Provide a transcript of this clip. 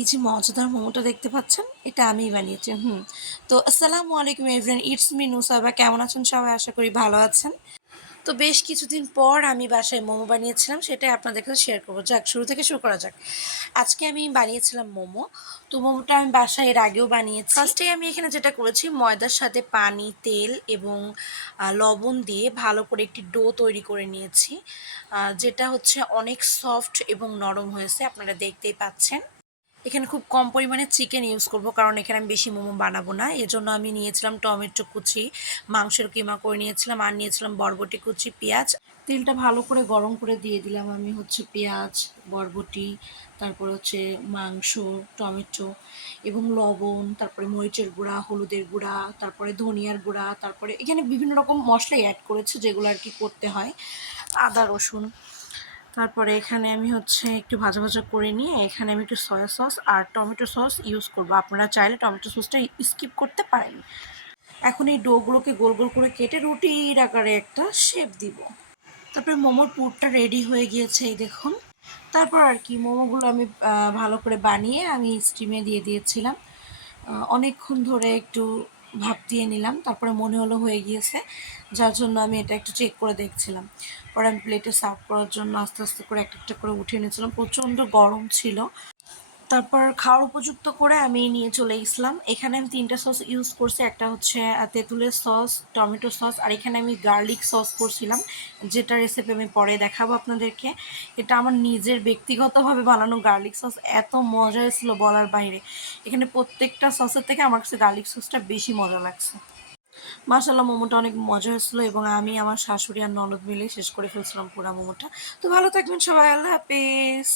এই যে মজাদার মোমোটা দেখতে পাচ্ছেন, এটা আমিই বানিয়েছি। তো আসসালামু আলাইকুম এভরিওয়ান, ইটস মি নুসাবা। কেমন আছেন সবাই? আশা করি ভালো আছেন। তো বেশ কিছুদিন পর আমি বাসায় মোমো বানিয়েছিলাম, সেটাই আপনাদের কাছে শেয়ার করবো। যাক, শুরু থেকে শুরু করা যাক। আজকে আমি বানিয়েছিলাম মোমো। তো মোমোটা আমি বাসায় এর আগেও বানিয়েছি। ফার্স্টে আমি এখানে যেটা করেছি, ময়দার সাথে পানি, তেল এবং লবণ দিয়ে ভালো করে একটি ডো তৈরি করে নিয়েছি, যেটা হচ্ছে অনেক সফট এবং নরম হয়েছে, আপনারা দেখতেই পাচ্ছেন। এখানে খুব কম পরিমাণে চিকেন ইউজ করব, কারণ এখানে আমি বেশি মোমো বানাবো না। এজন্য আমি নিয়েছিলাম টমেটো কুচি, মাংসের কিমা করে নিয়েছিলাম, আর নিয়েছিলাম বরবটি কুচি, পেঁয়াজ। তেলটা ভালো করে গরম করে দিয়ে দিলাম আমি হচ্ছে পেঁয়াজ, বরবটি, তারপর হচ্ছে মাংস, টমেটো এবং লবণ, তারপরে মরিচের গুঁড়া, হলুদের গুঁড়া, তারপরে ধনিয়ার গুঁড়া, তারপরে এখানে বিভিন্ন রকম মশলাই অ্যাড করেছে, যেগুলো আর কি করতে হয়, আদা রসুন। তারপরে এখানে আমি হচ্ছে একটু ভাজা ভাজা করে নিয়ে এখানে আমি একটু সয়া সস আর টমেটো সস ইউজ করবো। আপনারা চাইলে টমেটো সসটা স্কিপ করতে পারেন। এখন এই ডোগুলোকে গোল গোল করে কেটে রুটির আকারে একটা শেপ দিব। তারপরে মোমোর পুরটা রেডি হয়ে গিয়েছে, এই দেখুন। তারপর আর কি মোমোগুলো আমি ভালো করে বানিয়ে আমি স্টিমে দিয়ে দিয়েছিলাম। অনেকক্ষণ ধরে একটু ভাপ দিয়ে নিলাম, তারপরে মনে হলো হয়ে গিয়েছে, যার জন্য আমি এটা একটু চেক করে দেখছিলাম। পরে আমি প্লেটে সার্ভ করার জন্য আস্তে আস্তে করে একটা একটা করে উঠিয়ে নিয়েছিলাম, প্রচণ্ড গরম ছিল। তারপর খাওয়ার উপযুক্ত করে আমি নিয়ে চলে গেছিলাম। এখানে আমি ৩টা সস ইউজ করছি, একটা হচ্ছে তেঁতুলের সস, টমেটো সস, আর এখানে আমি গার্লিক সস করছিলাম, যেটা রেসিপি আমি পরে দেখাবো আপনাদেরকে। এটা আমার নিজের ব্যক্তিগতভাবে বানানো গার্লিক সস, এত মজা হয়েছিল বলার বাইরে। এখানে প্রত্যেকটা সসের থেকে আমার কাছে গার্লিক সসটা বেশি মজা লাগছে। মাশাআল্লাহ, মোমোটা অনেক মজা হয়েছিল এবং আমি আমার শাশুড়ি আর ননদ মিলে শেষ করে ফেলছিলাম পুরো মোমোটা। তো ভালো থাকবেন সবাই, আল্লাহ হাফেজ।